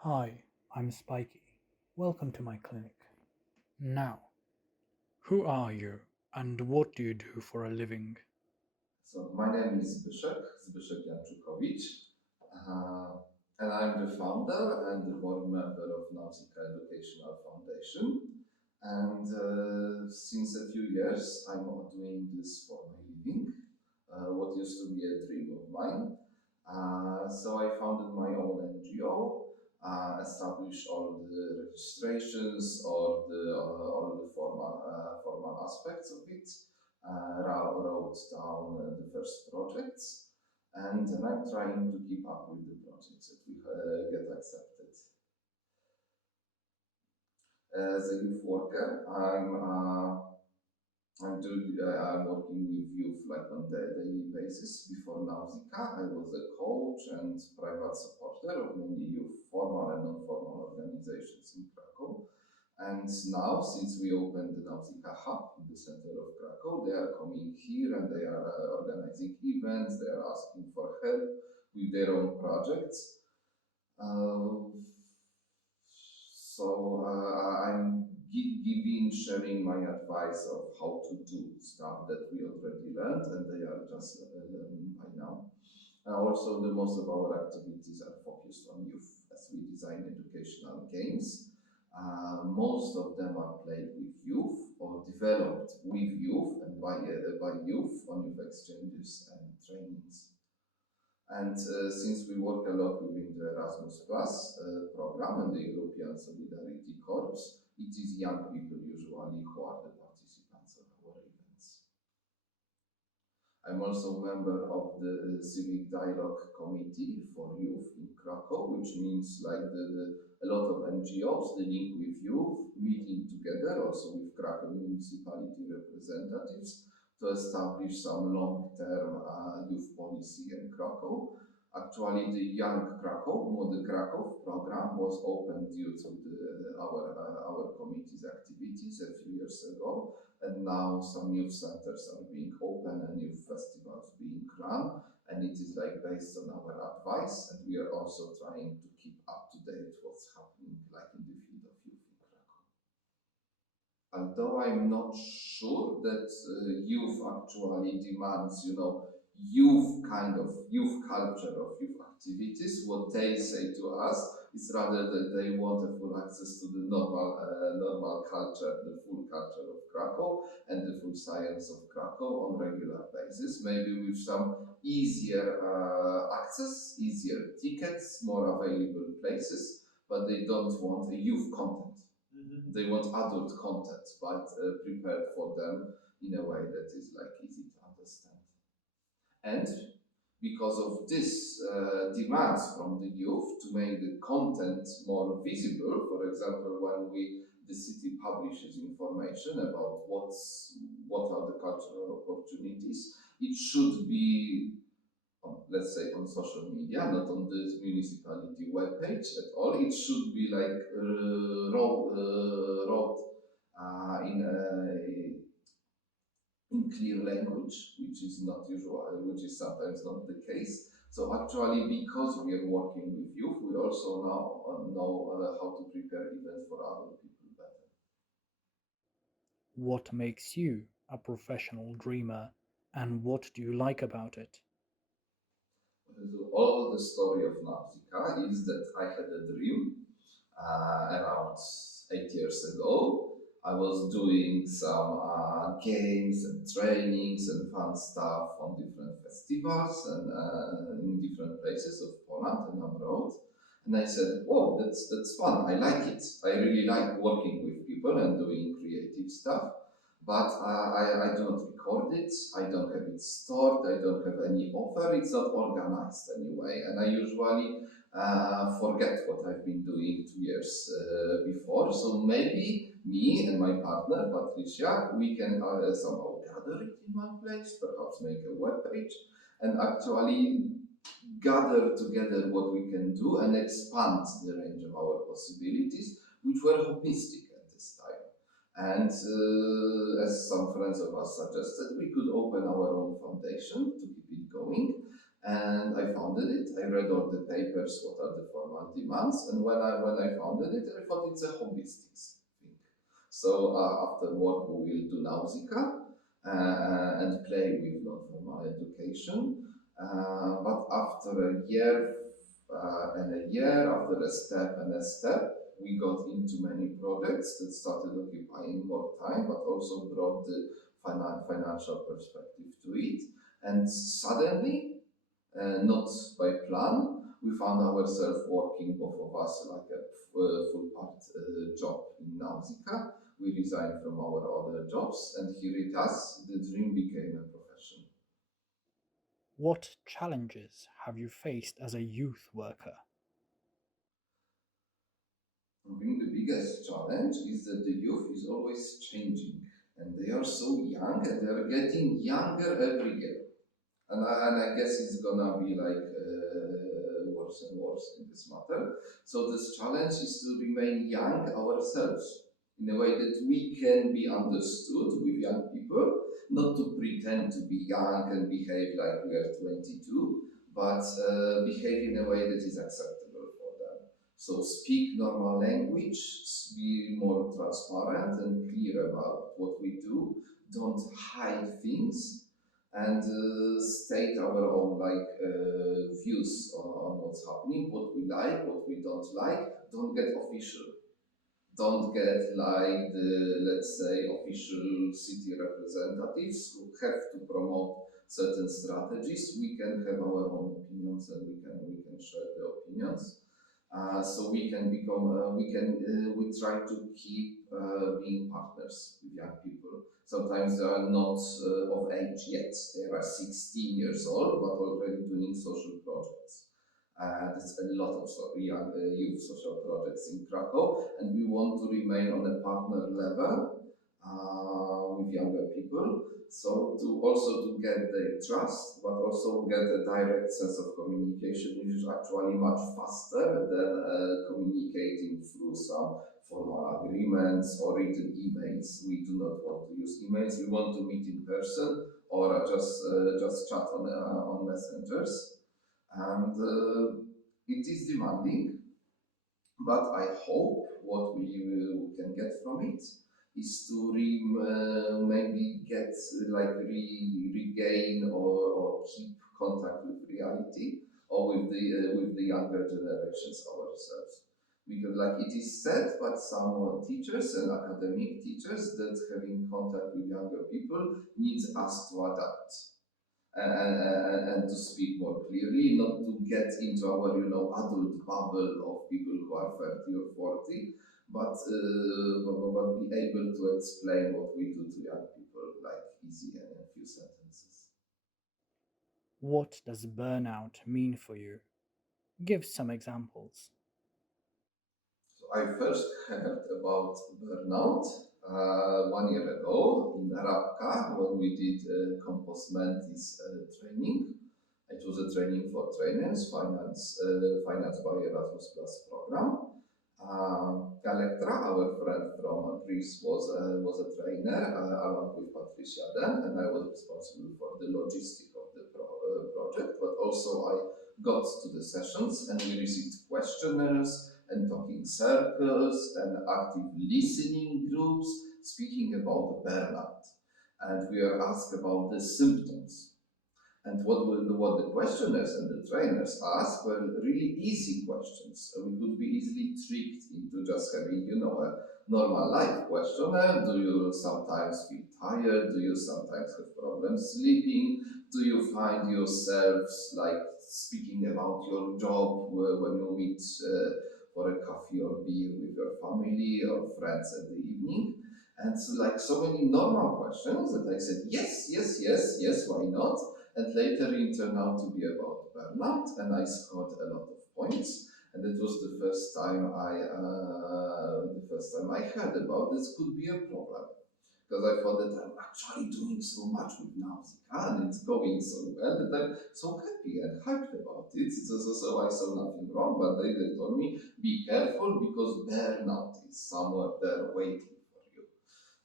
Hi, I'm Spiky. Welcome to my clinic. Now, who are you and what do you do for a living? So my name is Zbyszek Janczukowicz, uh, and I'm the founder and the board member of Nausicaa Educational Foundation. And since a few years, I'm doing this for my living, what used to be a dream of mine. So I founded my own NGO, established all the registrations or all the formal aspects of it, wrote down the first projects, and then I'm trying to keep up with the projects that we get accepted. As a youth worker, I'm working with youth like on a daily basis. Before Nausicaa, I was a coach and private supporter of many youth formal and non-formal organizations in Krakow. And now, since we opened the Nausicaa Hub in the center of Krakow, they are coming here and they are organizing events. They are asking for help with their own projects. Uh, I'm giving, sharing my advice of how to do stuff that we already learned, and they are just learning by now. Also, the most of our activities are focused on youth as we design educational games. Most of them are played with youth or developed with youth and by youth on youth exchanges and trainings. And since we work a lot within the Erasmus Plus program and the European Solidarity Corps, it is young people usually who are the participants of our events. I'm also a member of the Civic Dialogue Committee for Youth in Krakow, which means like a lot of NGOs dealing with youth, meeting together also with Krakow municipality representatives to establish some long-term youth policy in Krakow. Actually, the Young Krakow, Młody Kraków program was opened due to our committee's activities a few years ago, and now some youth centers are being open and youth festivals being run, and it is like based on our advice, and we are also trying to keep up to date what's happening like in the field of youth in Krakow. Although I'm not sure that youth actually demands, youth kind of youth culture of youth activities. What they say to us is rather that they want a full access to the normal culture, the full culture of Krakow and the full science of Krakow on regular basis, maybe with some easier access, easier tickets, more available places, but they don't want a youth content. They want adult content, but prepared for them in a way that is like easy to understand. And because of this demands from the youth to make the content more visible, for example, when the city publishes information about what are the cultural opportunities, it should be let's say on social media, not on the municipality webpage at all. It should be like wrote in clear language, which is not usual, which is sometimes not the case. So actually, because we are working with youth, we also now know how to prepare events for other people better. What makes you a professional dreamer and what do you like about it? So all the story of Nausicaa is that I had a dream around 8 years ago. I was doing some games and trainings and fun stuff on different festivals and in different places of Poland and abroad. And I said, "Whoa, that's fun. I like it. I really like working with people and doing creative stuff. But I do not record it. I don't have it stored. I don't have any offer. It's not organized anyway. And I usually forget what I've been doing 2 years before. So maybe me and my partner, Patricia, we can somehow gather it in one place, perhaps make a web page, and actually gather together what we can do and expand the range of our possibilities, which were holistic at this time. And as some friends of us suggested, we could open our own foundation to keep it going. And I founded it. I read all the papers, what are the formal demands, and when I founded it, I thought it's a hobbyistic thing. So after work, we will do Nausicaa and play with non-formal education. But after a year and a year, after a step and a step, we got into many projects that started occupying more time, but also brought the financial perspective to it. And suddenly, not by plan, we found ourselves working, both of us, like a full part job in Nausicaa. We resigned from our other jobs, and here it is, the dream became a profession. What challenges have you faced as a youth worker? I think the biggest challenge is that the youth is always changing, and they are so young, and they are getting younger every year. And I guess it's gonna be like worse and worse in this matter. So this challenge is to remain young ourselves in a way that we can be understood with young people, not to pretend to be young and behave like we are 22, but behave in a way that is acceptable for them. So speak normal language, be more transparent and clear about what we do. Don't hide things and state our own views on what's happening, what we like, what we don't like. Don't get official. Don't get like the, let's say, official city representatives who have to promote certain strategies. We can have our own opinions and we can share the opinions. So we can become, we try to keep being partners with young people. Sometimes they are not of age yet. They are 16 years old, but already doing social projects. There's a lot of young youth social projects in Krakow, and we want to remain on a partner level with younger people. So to also to get their trust, but also get a direct sense of communication, which is actually much faster than communicating through some formal agreements or written emails. We do not want to use emails. We want to meet in person or just chat on messengers, and it is demanding. But I hope what we can get from it is to maybe get regain or keep contact with reality or with the younger generations ourselves. Because like it is said, but some teachers and academic teachers that having contact with younger people needs us to adapt and to speak more clearly, not to get into our adult bubble of people who are 30 or 40, but be able to explain what we do to young people like easy and in a few sentences. What does burnout mean for you? Give some examples. So I first heard about burnout 1 year ago in Rabka when we did Compos Mentis training. It was a training for trainers, financed by Erasmus Plus program. Electra, our friend from Greece, was a trainer along with Patricia then, and I was responsible for the logistic of the project. But also I got to the sessions and we received questionnaires and talking circles and active listening groups speaking about burnout. And we are asked about the symptoms. And what the questioners and the trainers asked were really easy questions. We could be easily tricked into just having, a normal life questionnaire. Do you sometimes feel tired? Do you sometimes have problems sleeping? Do you find yourselves like speaking about your job when you meet for a coffee or beer with your family or friends at the evening? And so, like so many normal questions that I said, yes, yes, yes, yes, why not? And later it turned out to be about burnout, and I scored a lot of points. And it was the first time I heard about this could be a problem because I thought that I'm actually doing so much with Nausicaa and it's going so well that I'm so happy and hyped about it. So I saw nothing wrong, but they told me be careful because burnout is somewhere there waiting for you.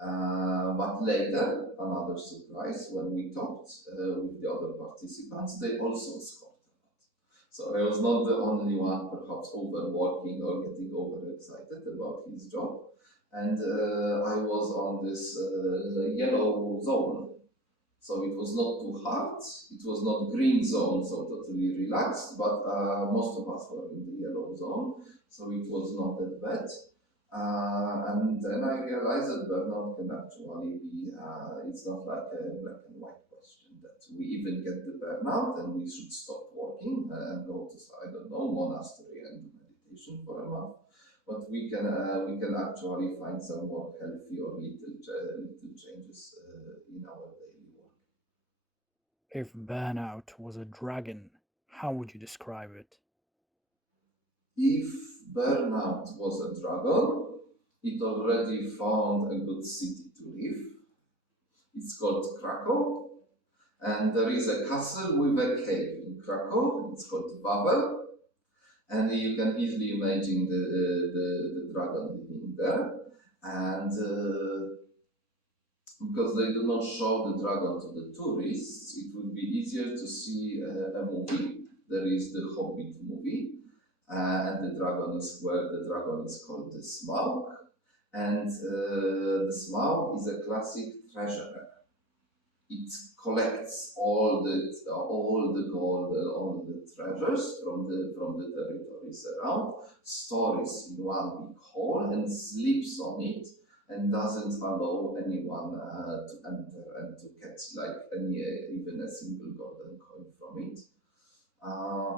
But later, another surprise, when we talked with the other participants, they also scored a lot. So I was not the only one, perhaps overworking or getting overexcited about his job. And I was on this yellow zone. So it was not too hard, it was not green zone, so totally relaxed, but most of us were in the yellow zone, so it was not that bad. And then I realized that burnout can actually be, it's not like a black and white question that we even get the burnout and we should stop working and go to, I don't know, monastery and do meditation for a month. But we can actually find some more healthy or little changes in our daily work. If burnout was a dragon, how would you describe it? If burnout was a dragon, it already found a good city to live. It's called Krakow, and there is a castle with a cave in Krakow. It's called Wawel, and you can easily imagine the dragon living there. And because they do not show the dragon to the tourists, it would be easier to see a movie. There is the Hobbit movie, and the dragon is where the dragon is called the Smaug, and the Smaug is a classic treasurer. It collects all the gold, all the treasures from the territories around, stores in one big hole, and sleeps on it, and doesn't allow anyone to enter and to catch like any even a single golden coin from it. Uh,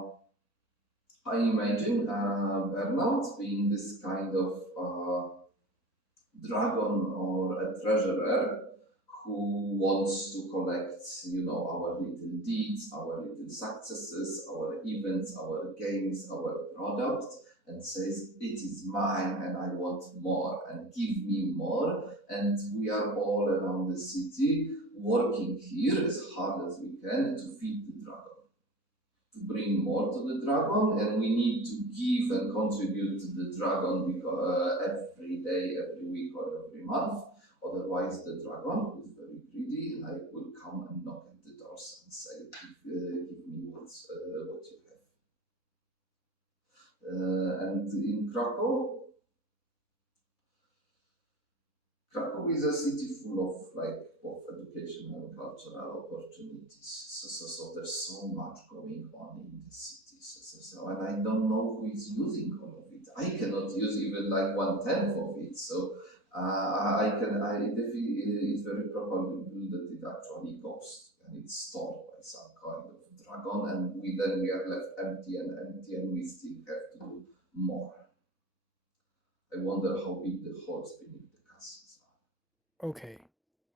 I imagine burnout being this kind of dragon or a treasurer who wants to collect, you know, our little deeds, our little successes, our events, our games, our product, and says, it is mine and I want more and give me more. And we are all around the city working here as hard as we can to feed the dragon, to bring more to the dragon, and we need to give and contribute to the dragon because, every day, every week, or every month. Otherwise, the dragon, who is very greedy, like, will come and knock at the doors and say, give me what you have. And in Krakow is a city full of like of educational and cultural opportunities. So there's so much going on in the city. And I don't know who is using all of it. I cannot use even like 1/10 of it. So I definitely, it's very probable that it actually goes and it's stored by some kind of dragon, and we are left empty, and we still have to do more. I wonder how big the holes beneath the castles Okay.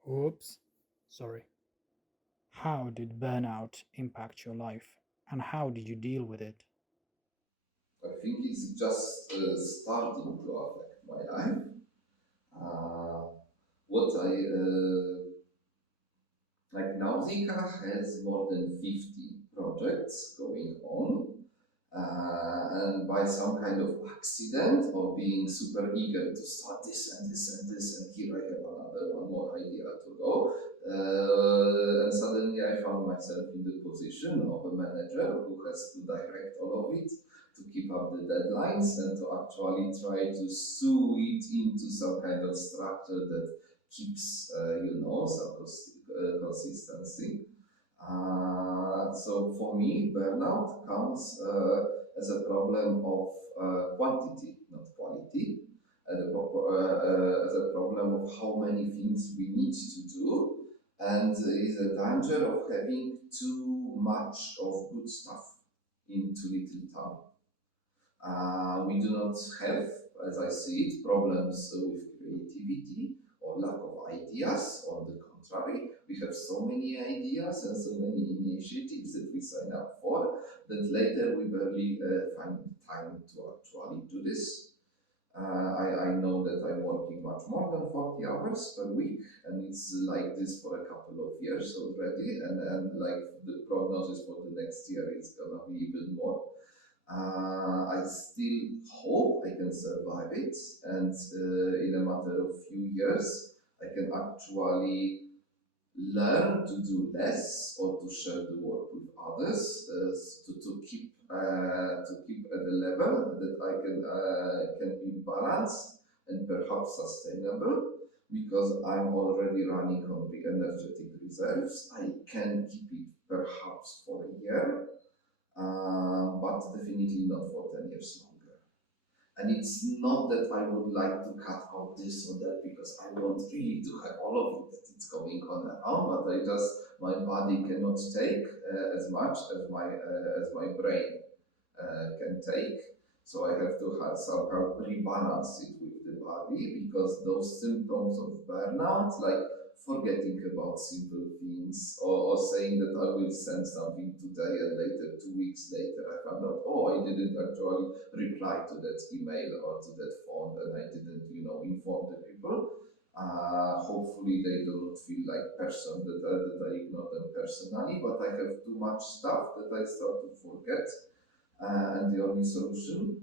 Oops. Sorry. How did burnout impact your life and how did you deal with it? are. I think it's just starting to affect my life. Uh, what I like now, Zika has more than 50 projects going on. And by some kind of accident or being super eager to start this and this and this, and here I have one more idea to go. And suddenly I found myself in the position of a manager who has to direct all of it, to keep up the deadlines, and to actually try to sew it into some kind of structure that keeps, some consistency. So for me, burnout comes as a problem of quantity, not quality, as a problem of how many things we need to do, and is a danger of having too much of good stuff in too little time. We do not have, as I see it, problems with creativity or lack of ideas. On the contrary, we have so many ideas and so many initiatives that we sign up for that later we barely find time to actually do this. I know that I'm working much more than 40 hours per week, and it's like this for a couple of years already. And like the prognosis for the next year is gonna be even more. I still hope I can survive it, and in a matter of few years, I can actually learn to do less or to share the work with others, to keep at a level that I can be balanced and perhaps sustainable, because I'm already running on the energetic reserves. I can keep it perhaps for a year, but definitely not for 10 years longer. And it's not that I would like to cut out this or that because I want really to have all of it that it's going on around, but I just, my body cannot take as much as my brain can take. So I have to have somehow rebalance it with the body, because those symptoms of burnout, like forgetting about simple things, or saying that I will send something today and later, 2 weeks later, I found out, oh, I didn't actually reply to that email or to that phone, and I didn't, inform the people. Hopefully they do not feel like that I ignore them personally, but I have too much stuff that I start to forget, and the only solution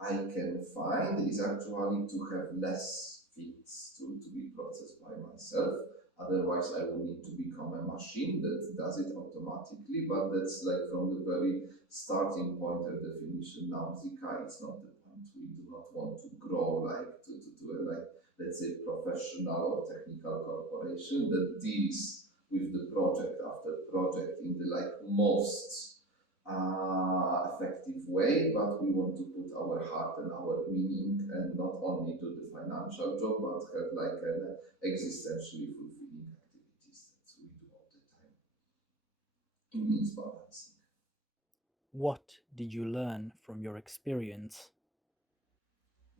I can find is actually to have less things to be processed by myself. Otherwise, I will need to become a machine that does it automatically. But that's like from the very starting point of definition. Nausicaa, it's not the point. We do not want to grow like to a, like, let's say, professional or technical corporation that deals with the project after project in the like most effective way, but we want to put our heart and our meaning and not only do the financial job, but have like an existentially fulfilling activities that we do all the time. It means balancing. What did you learn from your experience?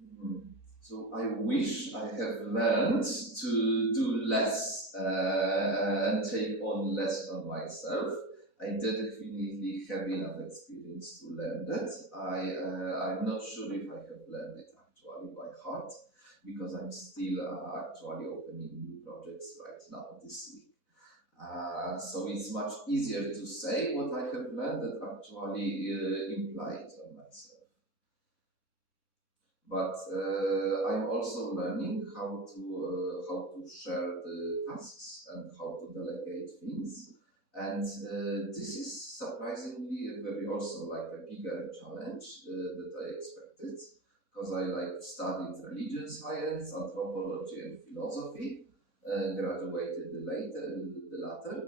Mhm. So I wish I have learned to do less and take on less on myself. I definitely have enough experience to learn that. I'm not sure if I have learned it actually by heart, because I'm still actually opening new projects right now this week. So it's much easier to say what I have learned than actually imply it on myself. But I'm also learning how to share the tasks and how to delegate things. And this is surprisingly a very also like a bigger challenge that I expected, because I like studied religion science, anthropology, and philosophy, graduated the latter,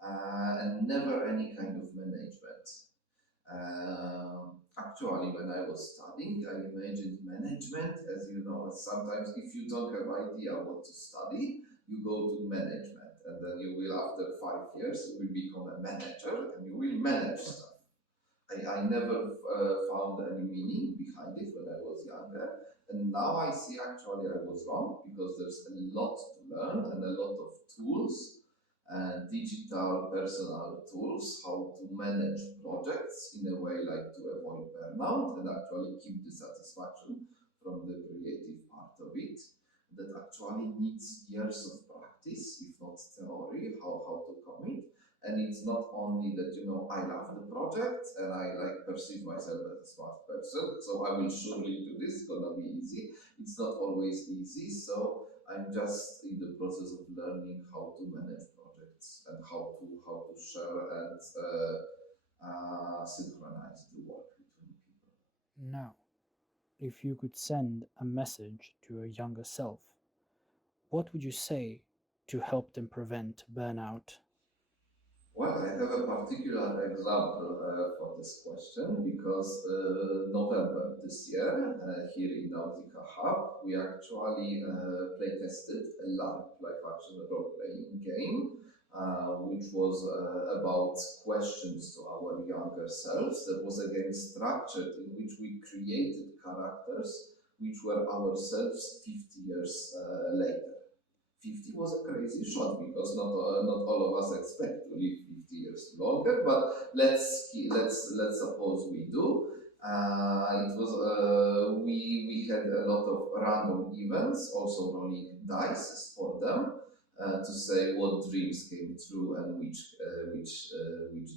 and never any kind of management. Actually, when I was studying, I imagined management as, sometimes if you don't have idea what to study, you go to management, and then you will, after 5 years, you will become a manager and you will manage stuff. I never found any meaning behind it when I was younger. And now I see actually I was wrong, because there's a lot to learn and a lot of tools and digital personal tools how to manage projects in a way like to avoid burnout and actually keep the satisfaction from the creative part of it, that actually needs years of practice, if not theory, how to commit. And it's not only that, I love the project and I like perceive myself as a smart person, so I will surely do this, it's gonna be easy. It's not always easy, so I'm just in the process of learning how to manage projects and how to share and synchronize the work between people. Now, if you could send a message to your younger self, what would you say to help them prevent burnout? Well, I have a particular example for this question, because November this year, here in Nautica Hub, we actually play tested a live action role playing game, which was about questions to our younger selves. That was a game structured in which we created characters which were ourselves 50 years later. 50 was a crazy shot, because not all of us expect to live 50 years longer, but let's suppose we do. It was we had a lot of random events, also rolling dice for them, to say what dreams came true and which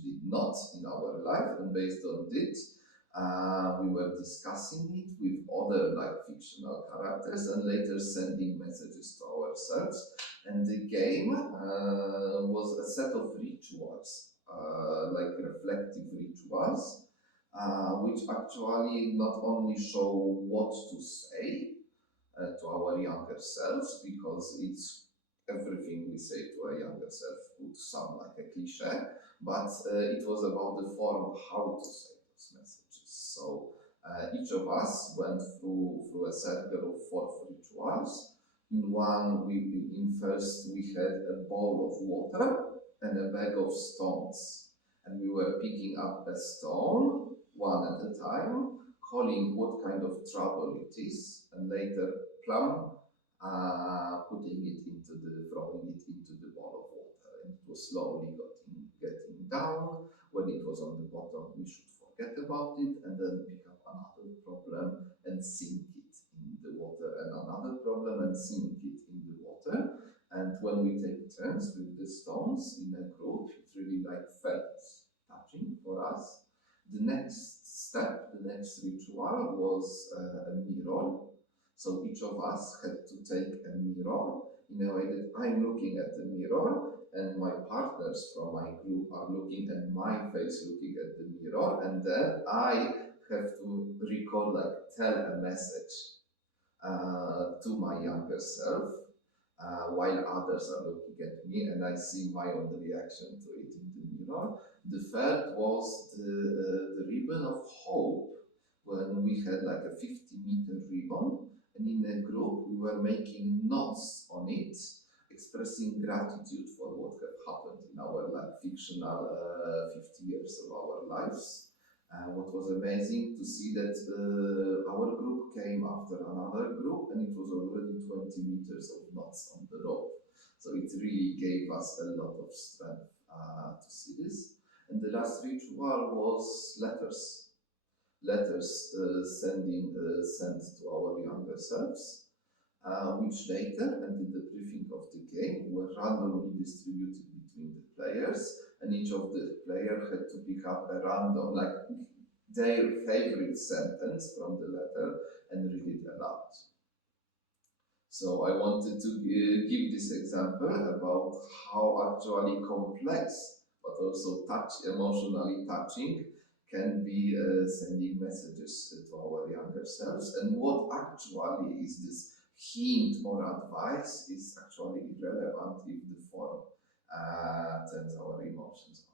did not in our life, and based on this, We were discussing it with other like fictional characters and later sending messages to ourselves. And the game was a set of rituals, like reflective rituals, which actually not only show what to say to our younger selves, because it's everything we say to a younger self would sound like a cliche, but it was about the form how to say those messages. So each of us went through a circle of four rituals. In one, in first we had a bowl of water and a bag of stones, and we were picking up a stone one at a time, calling what kind of trouble it is, and later plum, putting it into throwing it into the bowl of water, and it was slowly getting down. When it was on the bottom, we should forget about it and then pick up another problem and sink it in the water, and another problem and sink it in the water. And when we take turns with the stones in a group, it really like felt touching for us. The next step, the next ritual was a mirror. So each of us had to take a mirror in a way that I'm looking at the mirror and my partners from my group are looking at my face, looking at the mirror, and then I have to record, like tell a message to my younger self, while others are looking at me and I see my own reaction to it in the mirror. The third was the ribbon of hope, when we had like a 50-meter ribbon, and in a group we were making knots on it, expressing gratitude for what had happened in our like fictional 50 years of our lives. What was amazing to see that our group came after another group, and it was already 20 meters of knots on the rope. So it really gave us a lot of strength to see this. And the last ritual was letters sent to our younger selves, which later, and in the briefing of the game, were randomly distributed between the players, and each of the players had to pick up a random, like their favorite sentence from the letter and read it aloud. So I wanted to give this example about how actually complex, but also emotionally touching, can be sending messages to our younger selves, and what actually is this hint or advice is actually irrelevant if the form turns our emotions